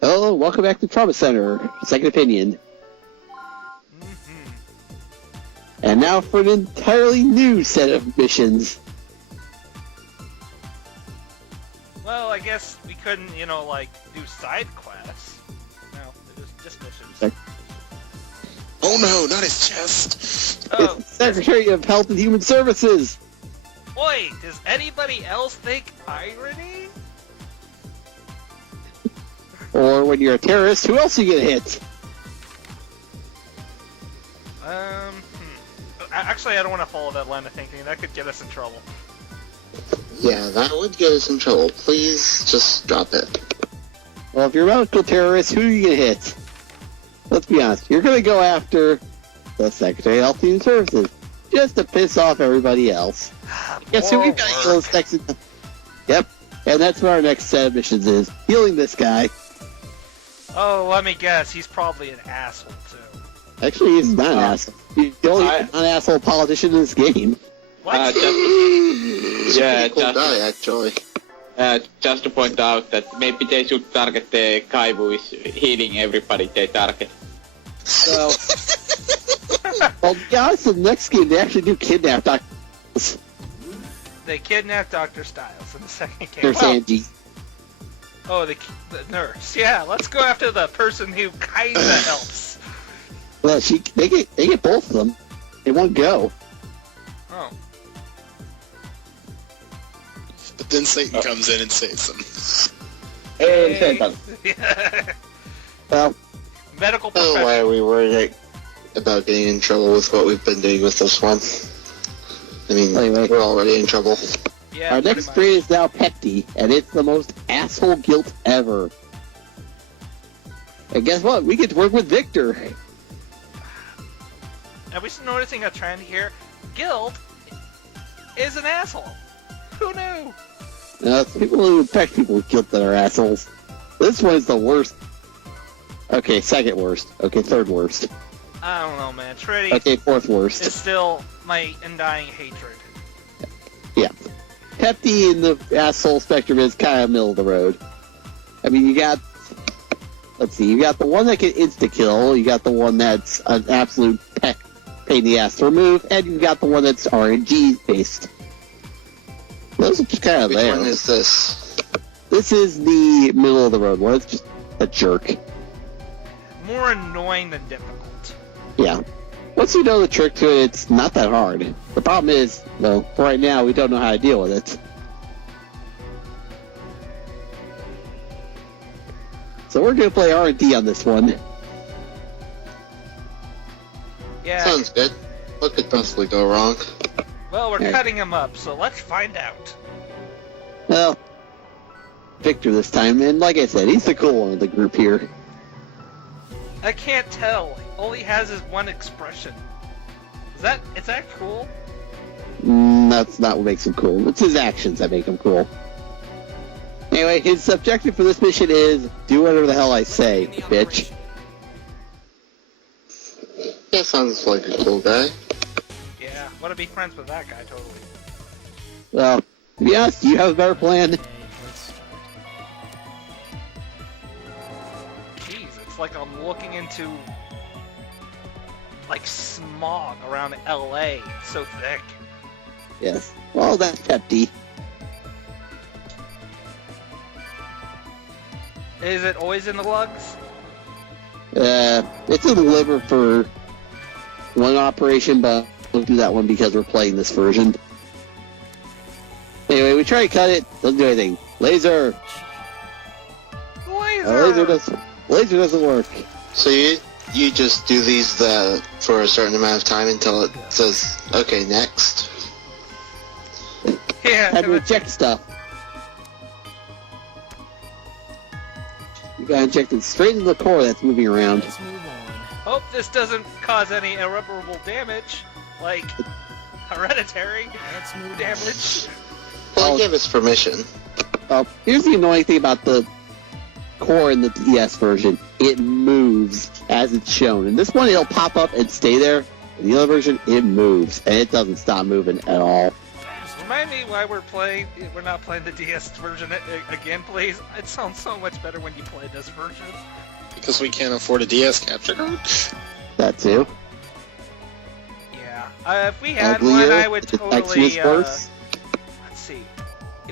Hello, welcome back to Trauma Center, Second Opinion. And now for an entirely new set of missions. Well, I guess we couldn't, do side quests. No, it was just missions. Okay. Oh no, not his chest! Oh, It's the Secretary of Health and Human Services! wait, does anybody else think irony? Or when you're a terrorist, who else you get hit? Actually, I don't want to follow that line of thinking. That could get us in trouble. Yeah, that would get us in trouble. Please, just drop it. Well, if you're a medical terrorist, who do you get hit? Let's be honest, you're going to go after the Secretary of Health and Human Services, just to piss off everybody else. Guess who we've got to heal this next... Yep, and that's what our next set of missions is, healing this guy. Oh, let me guess. He's probably an asshole, too. Actually, he's not an asshole. He's the only non-asshole politician in this game. What? He's Yeah, a pretty cool just- guy, actually. just to point out that maybe they should target the guy who is healing everybody they target. So, well, to be honest, in the next game, they actually do kidnap Dr. They kidnapped Dr. Styles in the second game. Nurse Angie. Oh, the nurse. Yeah, let's go after the person who kinda helps. Well, they get both of them in one go. Oh. But then Satan comes in and saves them. Hey, Satan. Well, Medical Oh, professional. why are we worried about getting in trouble with what we've been doing with this one? I mean, Anyway. we're already in trouble. Yeah, our pretty next much. grade is now Pepti, and it's the most asshole guilt ever. And guess what? We get to work with Victor. Are we noticing a trend here? Guild is an asshole. Who knew? Now, it's people who infect people with guilt that are assholes. This one is the worst. Okay, second worst. Okay, third worst. I don't know, man. Trinity Okay, fourth is worst. still my undying hatred. Yeah. Pepti in the asshole spectrum is kind of middle of the road. I mean, you got... Let's see, you got the one that can insta-kill, you got the one that's an absolute pain in the ass to remove, and you got the one that's RNG-based. Those are just kind of Which there. one is this? This is the middle of the road one. It's just a jerk. More annoying than difficult. Yeah. Once you know the trick to it, it's not that hard. The problem is, well, for right now, we don't know how to deal with it. So we're going to play R&D on this one. Yeah. Sounds good. What could possibly go wrong? Well, we're Yeah. cutting him up, so let's find out. Well, Victor this time, and like I said, he's the cool one of the group here. I can't tell. All he has is one expression. Is that cool? That's not what makes him cool. It's his actions that make him cool. Anyway, his objective for this mission is do whatever the hell I say, bitch. Yeah, sounds like a cool guy. Yeah, want to be friends with that guy, totally. Well, to be honest, do you have a better plan? Jeez, it's like I'm looking into, like, smog around LA. It's so thick. Yes. Well, that's Pepti. Is it always in the lugs? It's in the liver for one operation, but we'll do that one because we're playing this version. Anyway, we try to cut it, doesn't do anything. Laser! Laser! Laser doesn't work. So you just do these for a certain amount of time until it says, okay, next. Yeah, Had to eject stuff. You gotta inject it straight into the core that's moving around. Let's move on. hope this doesn't cause any irreparable damage, like hereditary Let's move on. damage. Well, Oh. I gave us permission. Here's the annoying thing about the core in the DS version. It moves as it's shown. In this one, it'll pop up and stay there. In the other version, it moves, and it doesn't stop moving at all. Remind me why we're not playing the DS version again, please. It sounds so much better when you play this version. Because we can't afford a DS capture card? That too. Yeah. If we had Uglier, one, I would the totally. text is worse. Let's see.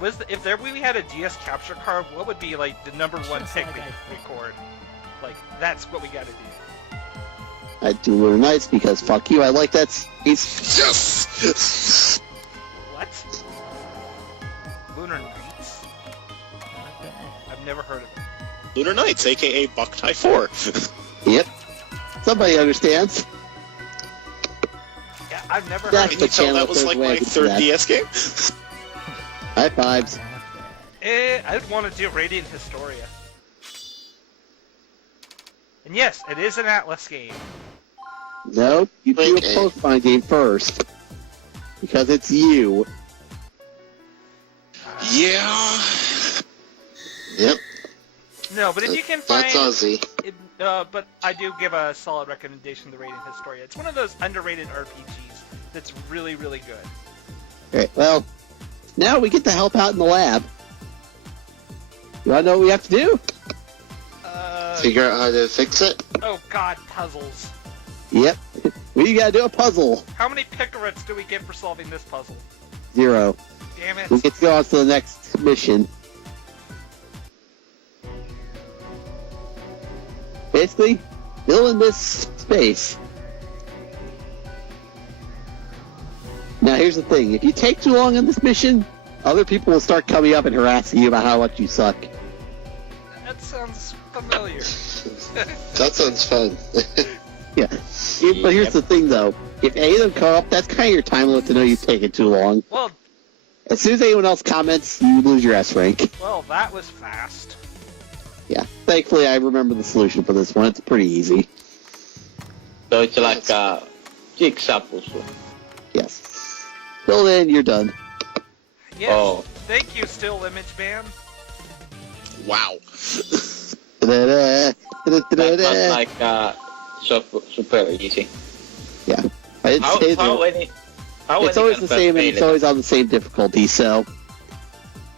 We had a DS capture card, what would be like the number one pick we could record? Like that's what we gotta do. I'd do Lunar Nights because fuck you. I like that. Yes! What? Lunar Nights? I've never heard of it. Lunar Knights, aka Boktai 4. Yep. Somebody understands. Yeah, I've never That's heard Can of you it. tell that was like my third DS game? High fives. I want to do Radiant Historia. And yes, it is an Atlas game. Nope. You do a Okay. Pokemon game first. Because it's you. Yeah. Yep. No, but if you can find... That's Ozzy. but I do give a solid recommendation to Radiant Historia. It's one of those underrated RPGs that's really, really good. Alright, well, now we get to help out in the lab. You wanna know what we have to do? Figure out how to fix it. Oh god, puzzles. Yep. We gotta do a puzzle. How many Picarets do we get for solving this puzzle? 0. Damn it. We get to go on to the next mission. Basically, fill in this space. Now here's the thing, if you take too long on this mission, other people will start coming up and harassing you about how much you suck. That sounds familiar. That sounds fun. Yeah. But here's the thing though, if any of them come up, that's kind of your time limit to know you've taken too long. Well, As soon as anyone else comments, you lose your S rank. that was fast. Yeah. Thankfully, I remember the solution for this one. It's pretty easy. So it's like a jigsaw puzzle. Yes. Fill it in, you're done. Yes. Oh. Thank you, Still Image Man. Wow. Da-da-da, That da-da-da-da. was like super easy. Yeah. I didn't say that. It's always the same, and it's always on the same difficulty, so...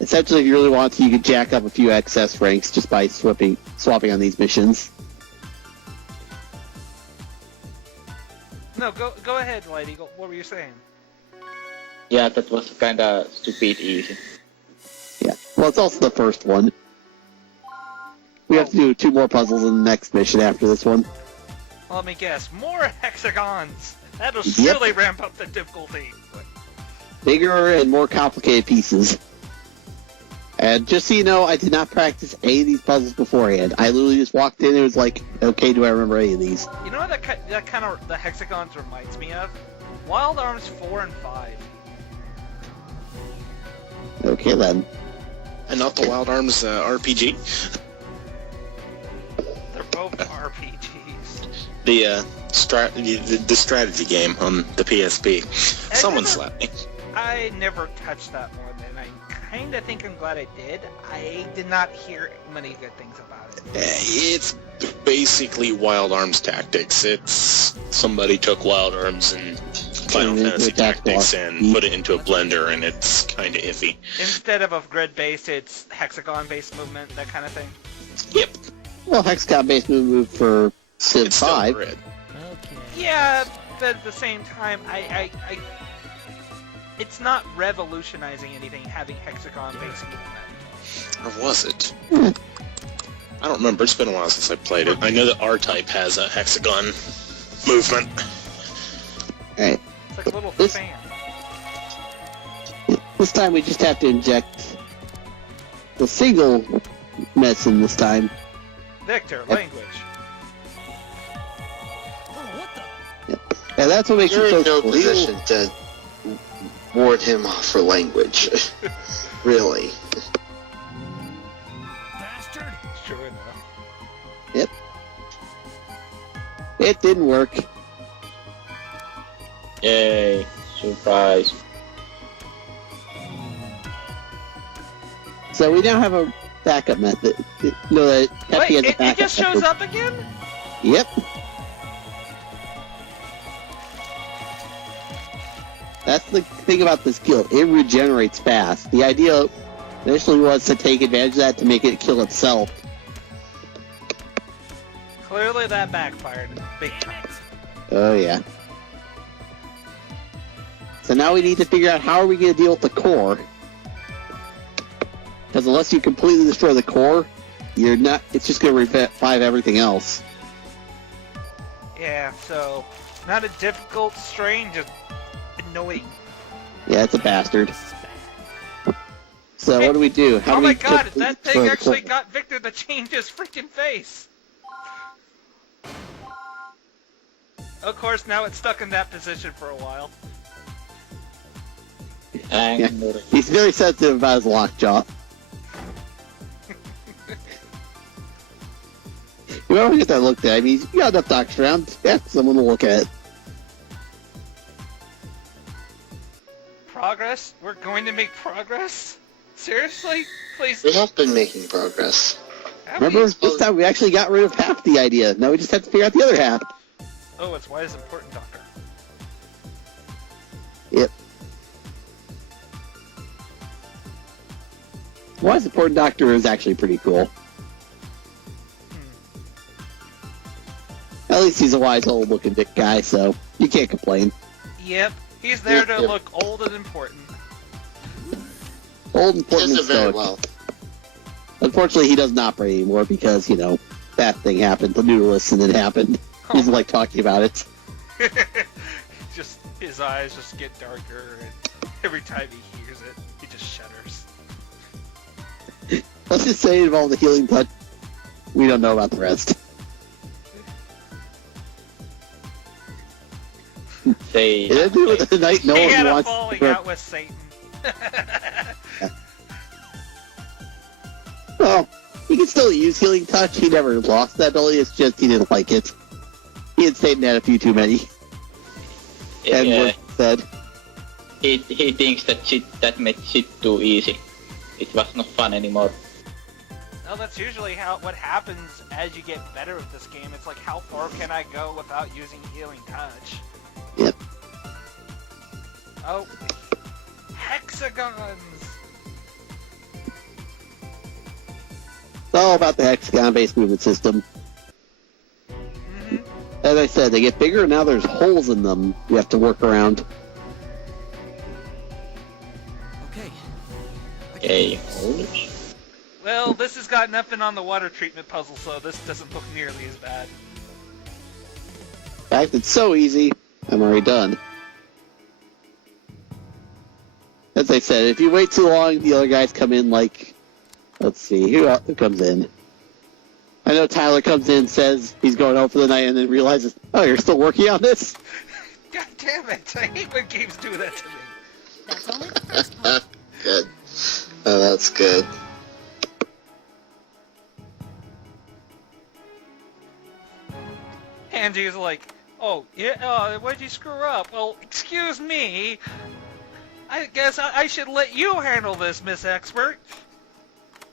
Essentially, if you really want to, you could jack up a few excess ranks just by swapping on these missions. No, go ahead, Light Eagle. What were you saying? Yeah, that was kinda stupid easy. Yeah. Well, it's also the first one. We have to do 2 more puzzles in the next mission after this one. Let me guess. More hexagons. That'll Yep. really ramp up the difficulty. Bigger and more complicated pieces. And just so you know, I did not practice any of these puzzles beforehand. I literally just walked in and it was like, okay, do I remember any of these? You know what that kind of the hexagons reminds me of? Wild Arms 4 and 5. Okay then. And not the Wild Arms RPG? They're both RPGs. The strategy game on the PSP. Someone slapped me. I never touched that one, and I kind of think I'm glad I did. I did not hear many good things about it. It's basically Wild Arms Tactics. It's somebody took Wild Arms and Final Into Fantasy attack Tactics block. and put it into a blender, and it's kind of iffy. Instead of a grid-based, it's hexagon-based movement, that kind of thing. Yep. Well, Hexagon-based move for Civ It's still 5. grid. Yeah, but at the same time, I it's not revolutionizing anything having hexagon-based movement. Or was it? I don't remember. It's been a while since I played it. I know that R-Type has a hexagon movement. Alright. It's like a little This- fan. This time we just have to inject the single medicine this time. Victor, language. And that's what makes You're it in so no cool. position to ward him off for language. Really. Sure enough. Yep. It didn't work. Yay, surprise. So we now have a backup method. No, that Peppy has Wait, a it backup just shows method. up again? Yep. That's the thing about this skill. It regenerates fast. The idea initially was to take advantage of that to make it kill itself. Clearly that backfired big time. Oh, yeah. So now we need to figure out how are we going to deal with the core. Because unless you completely destroy the core, you're not. It's just going to revive everything else. Yeah, so not a difficult strain, just annoying. Yeah, it's a bastard. So what do we do? How Oh do my we god, if that destroy thing the actually core? got Victor to change his freaking face! Of course, now it's stuck in that position for a while. Yeah. Angry. He's very sensitive about his lockjaw. You want to get that looked at. I mean, you got enough doctors around. Yeah, someone will look at it. Progress? We're going to make progress? Seriously? Please. We have been making progress. Have we? Remember, this time we actually got rid of half the idea. Now we just have to figure out the other half. Oh, it's why is important, Doctor. Yep. Wise Important Doctor is actually pretty cool. At least he's a wise old looking dick guy, so you can't complain. Yep, he's there to Yep. look old and important. Old, He important, does and it very stoic. well. Unfortunately, he doesn't operate anymore because, you know, that thing happened. The noodle incident happened. He doesn't like talking about it. Just his eyes just get darker, and every time he hears it, he just shudders. Let's just say it involved the healing touch. We don't know about the rest. They It ended with the night no he one had a wants falling to... out with Satan. Well, he can still use healing touch. He never lost that ability. It's just he didn't like it. He and Satan had a few too many. And yeah, Wood said, he thinks that made shit too easy. It was not fun anymore. No, that's usually what happens as you get better at this game. It's like, how far can I go without using healing touch? Yep. Oh, hexagons! It's all about the hexagon-based movement system. Mm-hmm. As I said, they get bigger, and now there's holes in them you have to work around. Okay. Well, this has got nothing on the water treatment puzzle, so this doesn't look nearly as bad. In fact, it's so easy, I'm already done. As I said, if you wait too long, the other guys come in like... Let's see, who comes in? I know Tyler comes in, says he's going home for the night, and then realizes, oh, you're still working on this? God damn it! I hate when games do that to me. That's only the first part. Good. Oh, that's good. Angie's like, oh, yeah, why'd you screw up? Well, excuse me. I guess I should let you handle this, Miss Expert.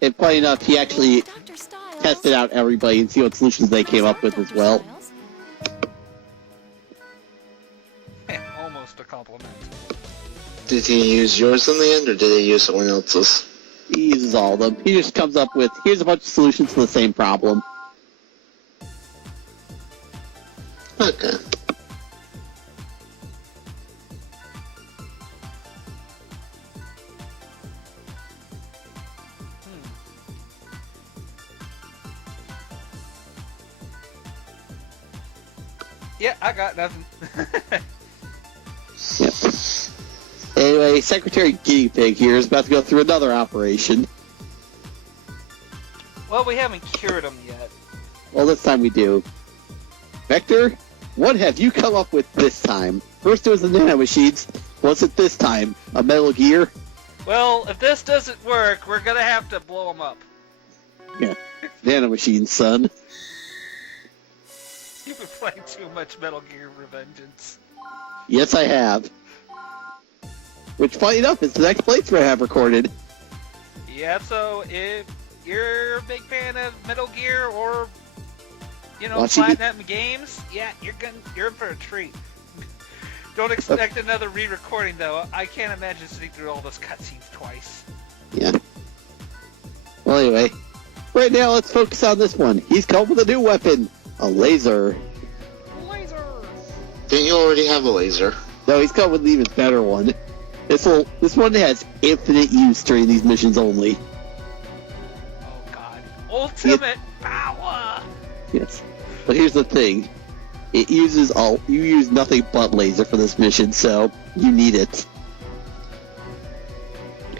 And funny enough, he actually Dr. Styles. tested out everybody and see what solutions they came up with as Dr. well. Styles. Almost a compliment. Did he use yours in the end, or did he use someone else's? He uses all of them. He just comes up with, here's a bunch of solutions to the same problem. Okay. Yeah, I got nothing. Yep. Anyway, Secretary Guinea Pig here is about to go through another operation. Well, we haven't cured him yet. Well, this time we do. Vector, what have you come up with this time? First it was the nanomachines. What's it this time? A Metal Gear? Well, if this doesn't work, we're gonna have to blow him up. Yeah. Nanomachines, son. You've been playing too much Metal Gear Revengeance. Yes, I have. Which, funny enough, is the next playthrough I have recorded. Yeah, so if you're a big fan of Metal Gear or, you know, Watching it- Platinum Games, yeah, you're in for a treat. Don't expect another re-recording, though. I can't imagine sitting through all those cutscenes twice. Yeah. Well, anyway, right now let's focus on this one. He's come with a new weapon, a laser. Laser! Didn't you already have a laser? No, he's come with an even better one. This one has infinite use during these missions only. Oh god. Ultimate power! Yes. But here's the thing. You use nothing but laser for this mission, so you need it.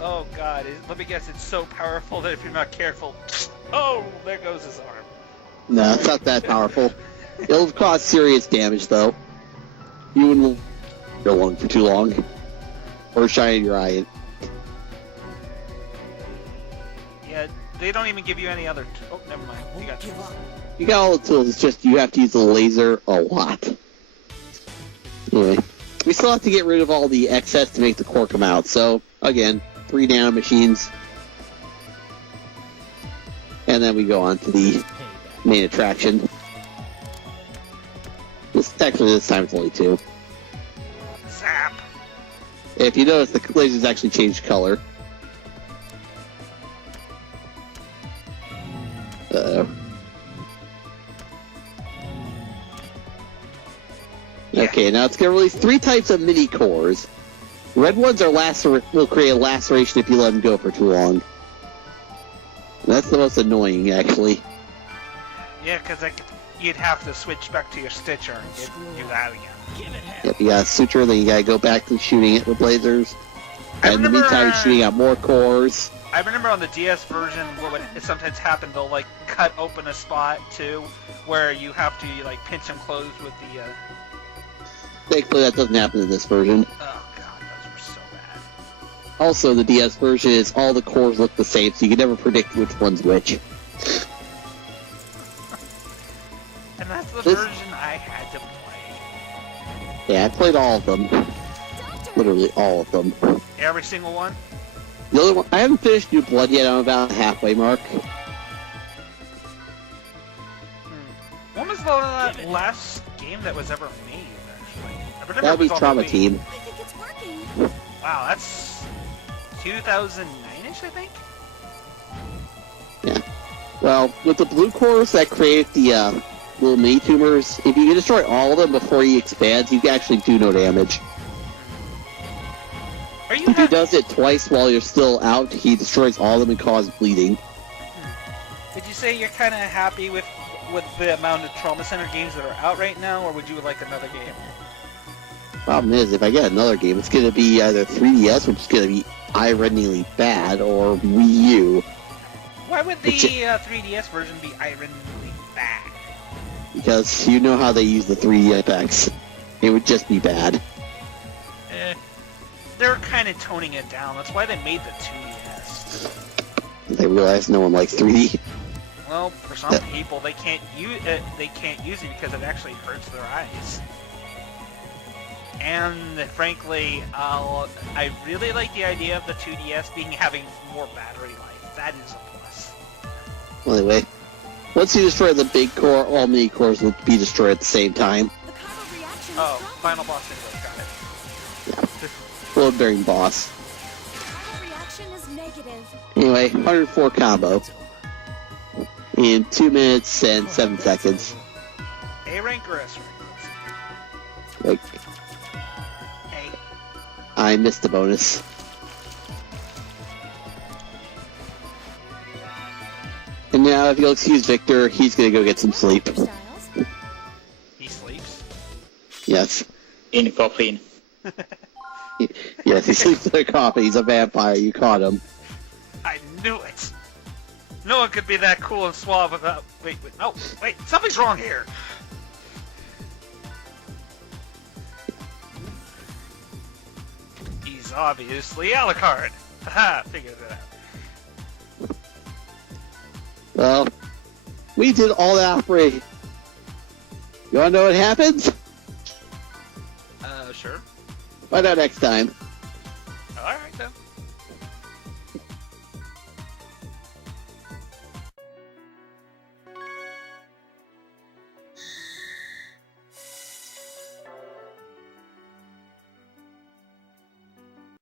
Oh god, let me guess, it's so powerful that if you're not careful, oh, there goes his arm. No, it's not that powerful. It'll cause serious damage, though. You wouldn't go along for too long. Or shine your eye. Yeah, they don't even give you any other... Oh, never mind. You got tools. You got all the tools, it's just you have to use the laser a lot. Anyway, we still have to get rid of all the excess to make the core come out, so, again, 3 down machines. And then we go on to the main attraction. This time it's only 2. Zap! If you notice, the lasers actually changed color. Uh-oh. Yeah. Okay, now it's going to release 3 types of mini cores. Red ones are will create a laceration if you let them go for too long. That's the most annoying, actually. Yeah, because you'd have to switch back to your Stitcher and do that again. Yep, you got a suture, then you got to go back to shooting it with lasers. I And in the remember, meantime, you're shooting out more cores. I remember on the DS version, what would sometimes happen, they'll like cut open a spot too, where you have to like pinch them closed with the. Thankfully, that doesn't happen in this version. Oh god, those were so bad. Also, the DS version is all the cores look the same, so you can never predict which one's which. And that's the This- version I had to play. Yeah, I played all of them. Literally all of them. Every single one. The other one, I haven't finished New Blood yet. I'm about the halfway mark. When was the last game that was ever made? Actually, I remember That'll it be was on Trauma the Wii. Team. I think it's working. Wow, that's 2009ish, I think. Well, with the blue cores that create the little mini tumors, if you can destroy all of them before he expands, you can actually do no damage. Are you If he ha- does it twice while you're still out, he destroys all of them and causes bleeding. Did you say you're kind of happy with the amount of Trauma Center games that are out right now, or would you like another game? Problem is, if I get another game, it's going to be either 3DS, which is going to be eye-rendingly bad, or Wii U, Why would the It's 3DS version be ironingly bad? because you know how they use the 3D effects. It would just be bad. They're kind of toning it down. That's why they made the 2DS. They realize no one likes 3D. Well, for some people, they can't use it because it actually hurts their eyes. And frankly, I really like the idea of the 2DS having more battery life. That is a plus. Well, anyway, once you destroy the big core, all mini cores will be destroyed at the same time. The Kaiba reaction is Oh, dropping. final boss English, got it. Blood-bearing boss. Kaiba reaction is negative. Anyway, 104 combo. In 2 minutes and 7 seconds. A rank or S rank? Like, A. I missed the bonus. And now, if you'll excuse Victor, he's gonna go get some sleep. Styles. He sleeps. Yes. In coffin. Yes, he sleeps in a coffin. He's a vampire. You caught him. I knew it. No one could be that cool and suave without. Wait. Oh, wait. Something's wrong here. He's obviously Alucard. Haha, figured it out. Well, we did all that operation. You wanna know what happens? Sure. Find out next time.